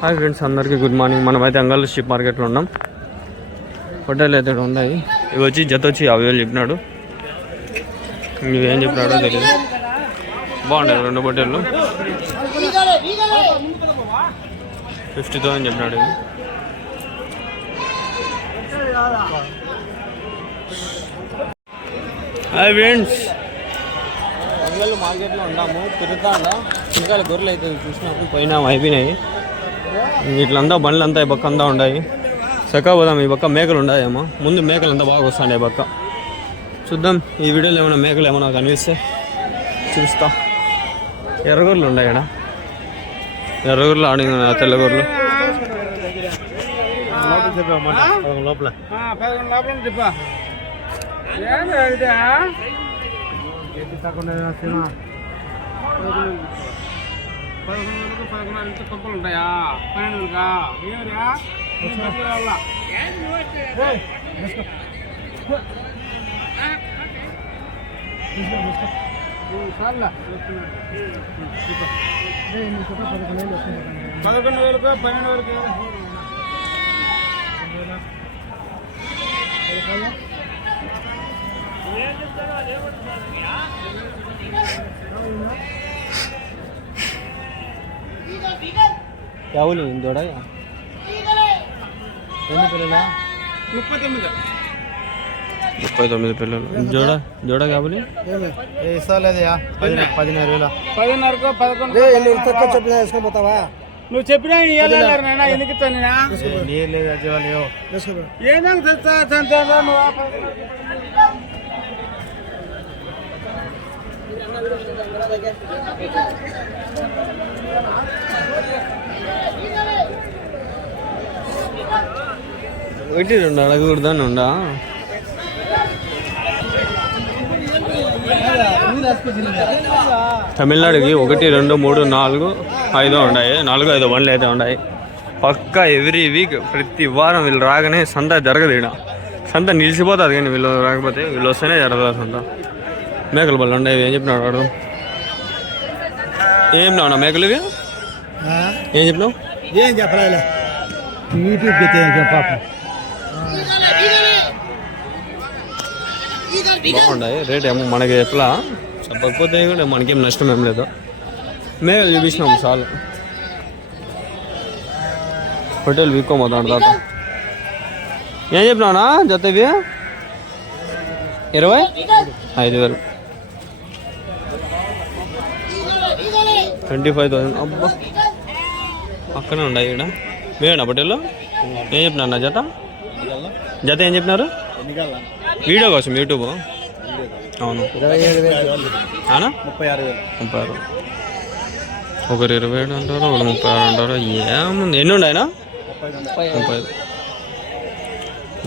Hi friends, అందరికీ good morning. మనమైతే అంగల్ ship మార్కెట్లో ఉన్నాం. పొట్టేలు అయితే ఉన్నాయి. ఇవి వచ్చి జత వచ్చి 50,000 చెప్పినాడు. ఇవేం చెప్పినాడో తెలియదు. బాగున్నాయి 2 పొట్టేళ్ళు. 50,000 చెప్పినాడు. ఇది హాయ్ ఫ్రెండ్స్, అంగల్ మార్కెట్లో ఉన్నాము. తిరుగుతా ఇంకా గొర్రెలు అయితే చూసినప్పుడు పోయినాము, అయిపోయినాయి. ఇట్లంతా బండ్లంతా ఈ పక్క అంతా ఉన్నాయి. చక్కగా పోదాం. ఈ పక్క మేకలు ఉన్నాయేమో. ముందు మేకలు అంతా బాగా వస్తాయి ఈ పక్క. చూద్దాం ఈ వీడియోలో ఏమైనా మేకలు ఏమైనా కనిపిస్తే చూస్తా. ఎర్రగొర్రెలు ఉన్నాయి ఇక్కడ. ఎర్రగొర్రెలు ఆడి తెల్లగొర్రెలు లోపల తప్పులు ఉంటాయా? 12 కావులు దూడ ఎన్ని పిల్లలా? 39 పిల్లలు. జోడ కాబోలి ఇస్తాలేదయా 10,000 వేసుకొని పోతావా? నువ్వు చెప్పినా ఎందుకు ఇస్తాను? ఏదో నువ్వు ఒకటి 2 అడగకూడదని ఉండా. తమిళనాడుకి 1, 2, 3, 4, 5 ఉన్నాయి. 4, 5 బండ్లు అయితే ఉన్నాయి. పక్కా ఎవ్రీ వీక్ ప్రతి వారం వీళ్ళు రాగానే సంత జరగదు. ఇక్కడ సంత నిలిచిపోతుంది. కానీ వీళ్ళు రాకపోతే వీళ్ళు వస్తేనే జరగదు సంత. మేకలు బళ్ళు ఉన్నాయి. ఏం చెప్పినాడు వాడు? ఏం చెప్పినావు మేకలు? ఇవి ఏం చెప్పినావు? ఏం చెప్పలే యూట్యూబ్ పాప బాగున్నాయి. రేట్ ఏమో మనకి ఎట్లా చెప్పకపోతే కూడా మనకేం నష్టం ఏం లేదు. మేకలు చూపించినాము చాలు. హోటల్ వీక్కోమవుతాడు తాత. ఏం చెప్పినావునా జత? ఇవి 25,000. 25,000. అబ్బా పక్కనే ఉన్నాయి ఇక్కడ. మేనా హోటల్లో ఏం చెప్పినా జత? జత ఏం చెప్పినారు? వీడియో కోసం యూట్యూబ్. అవును 36,000. ఒకరు 27 అంటారు, ఒకరు 36 అంటారు. ఏముంది? ఎన్ని ఉన్నాయినా? 35.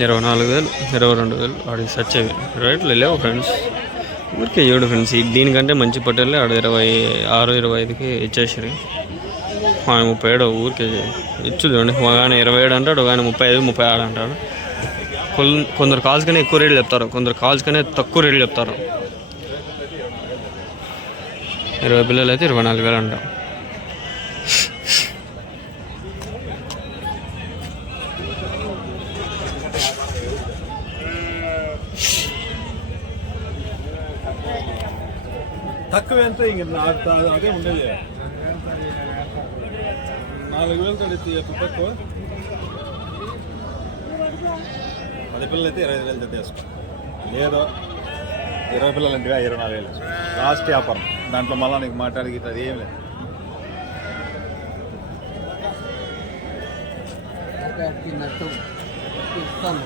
24,000, 22,000 వాడికి సచ్చేవి రేట్లు లేవు ఫ్రెండ్స్. ఊరికే 7 ఫ్రెండ్స్. దీనికంటే మంచి పట్టేళ్ళే ఆడ 26, 25కి ఇచ్చేసారు. ఆయన 37 ఊరికే ఇచ్చు చూడండి. ఆయన 27 అంటాడు, ఆయన 35, 36 అంటాడు. కొందరు కాల్స్ కన్నా ఎక్కువ రేట్లు చెప్తారు, కొందరు కాల్స్ కన్నా తక్కువ రేట్లు చెప్తారు. 20 పిల్లలు అయితే 24,000 అంట. తక్కువ ఎంత అదే ఉండేది. 4,000 తడితే తక్కువ. 10 పిల్లలు అయితే 25,000 జత వేసుకో. లేదో 20 పిల్లలు అంటే 24,000 లాస్ట్ వ్యాపారం. దాంట్లో మళ్ళీ నీకు మాట్లాడి అది ఏం లేదు. ఇస్తాను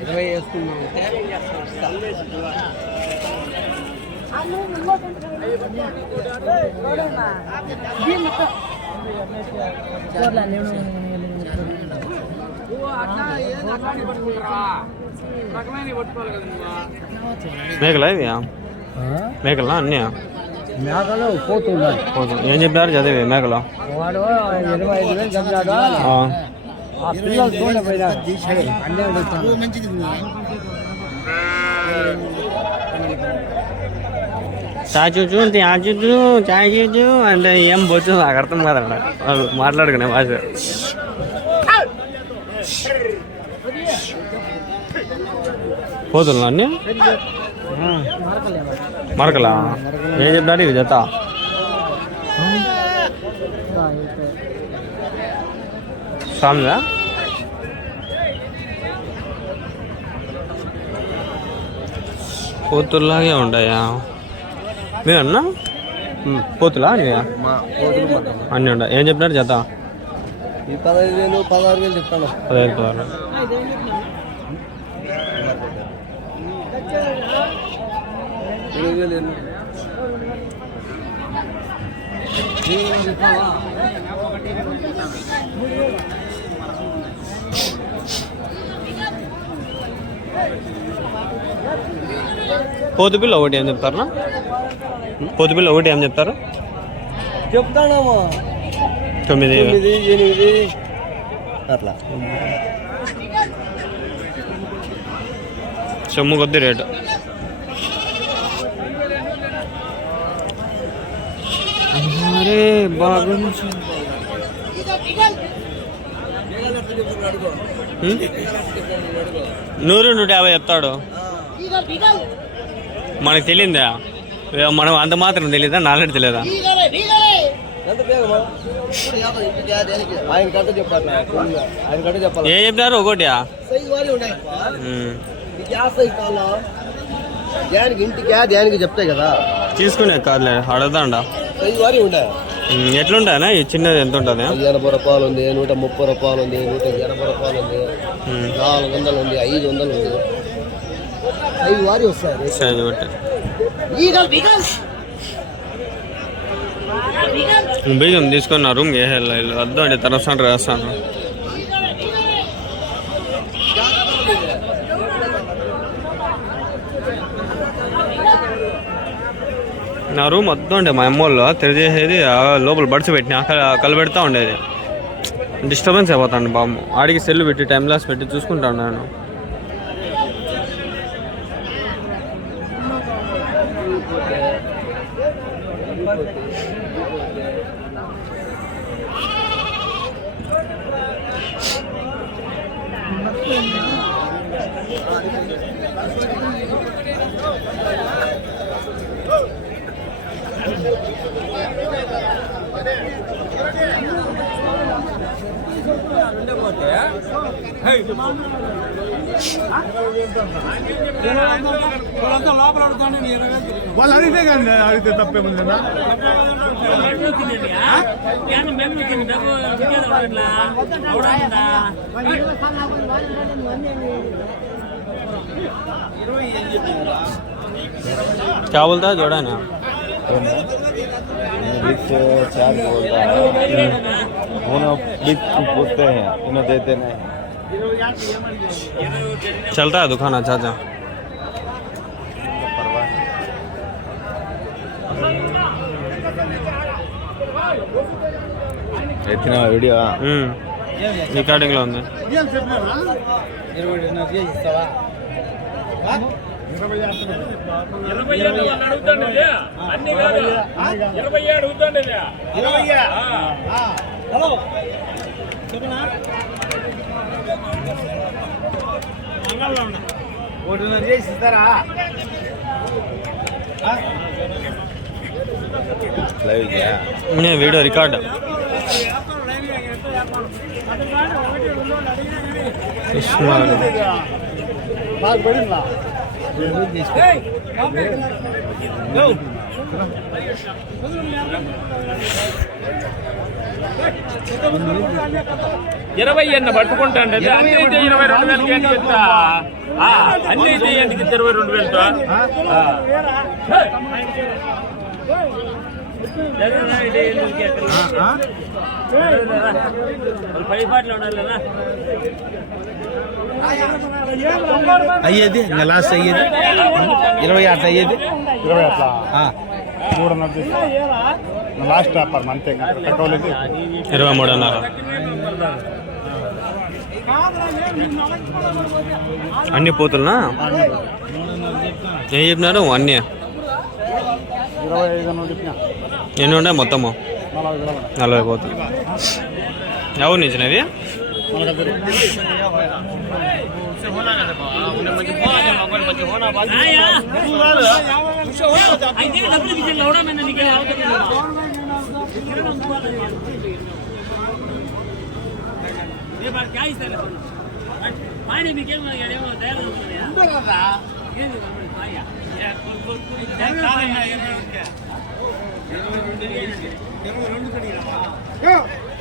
20 వేసుకున్నామంటే మేకలా ఇవి? మేకలా అన్నీ? మేకలు పోతున్నాయి. ఏం చెప్పారు చదివి మేకలు? వాడు 25,000 చెప్పాడు. ఆ పిల్లలు చూడపోయినా చాచూచు త్యాచూచు చాచూచు అంటే ఏం బొచ్చు నాకు అర్థం కాదన్న వాళ్ళు మాట్లాడుకునే భాష. పోతున్నా అన్నీ మరకలా ఏం చెప్తాడు ఇది జత? స్వామిగా పోతుల్లాగే ఉంటాయా మీరన్నా? పోతులా అన్నీ అన్నీ ఉంటాయి. ఏం చెప్తారు జత? 15,000 16,000 చెప్తాను. 15,000 పోతు పిల్ల ఒకటి ఏం చెప్తారా? పోతు పిల్ల ఒకటి ఏం చెప్తారు? చెప్తానమ్మా 9, 8 అట్లా. సొమ్ము కొద్ది రేటు. అరే బాగా 100-150 చెప్తాడు. మనకు తెలియదా? మనం అంత మాత్రం తెలియదా? నాలెడ్జ్ తెలియదా? ఏం చెప్పినారు? ఒకటి దానికి చెప్తాయి కదా తీసుకునే కాదులే అడగదాండా. ఎట్లుంటాయనా ఈ చిన్నది? ఎంత ఉంటుంది? 80 రూపాయలు ఉంది, 130 రూపాయలు ఉంది, 180 రూపాయలు ఉంది, 400 ఉంది, 500 ఉంది. 5 వారి వస్తాయి. సైజు బట్టి బీగం తీసుకున్న రూమ్ ఏ వద్దు అంటే తరస్తాను రాస్తాను. నా రూమ్ వద్దు ఉండే మా అమ్మోళ్ళు తెరిచేసేది లోపల బడ్స్ పెట్టిన కలబెడతా ఉండేది. డిస్టర్బెన్స్ అయిపోతాండి బాబు. ఆడికి సెల్ పెట్టి టైం లాస్ పెట్టి చూసుకుంటాను నేను. వాళ్ళు అడిగితే కానీ అడిగితే తప్పేముందా? क्या बोलता है जोड़ा ना? चार बोलता है पूछते हैं, इन्हें देते नहीं. चलता है दुकान अच्छा अच्छा. ఎత్తిన వీడియో రికార్డింగ్ లో ఉంది. 1.5 చేసి ఇస్తారా? వీడియో రికార్డ్ ఇరవై ఎన్న పట్టుకుంటాండి. అన్ని అయితే 22,000 చెప్తా. అన్ని అయితే ఎందుకు 22,000తో పైపాట్లో ఉండాలి కదా అయ్యేది. ఇంకా లాస్ట్ అయ్యేది 20 అట్లా అయ్యేది. 20 అట్లా 3.5 లాస్ట్ వ్యాపారం అంతే. 23.5 అన్ని పోతున్నా ఏం చెప్పినారు? అన్నీ ఎన్ని ఉన్నాయి మొత్తము 40 పోతుంది. ఎవరు నిచ్చినవి?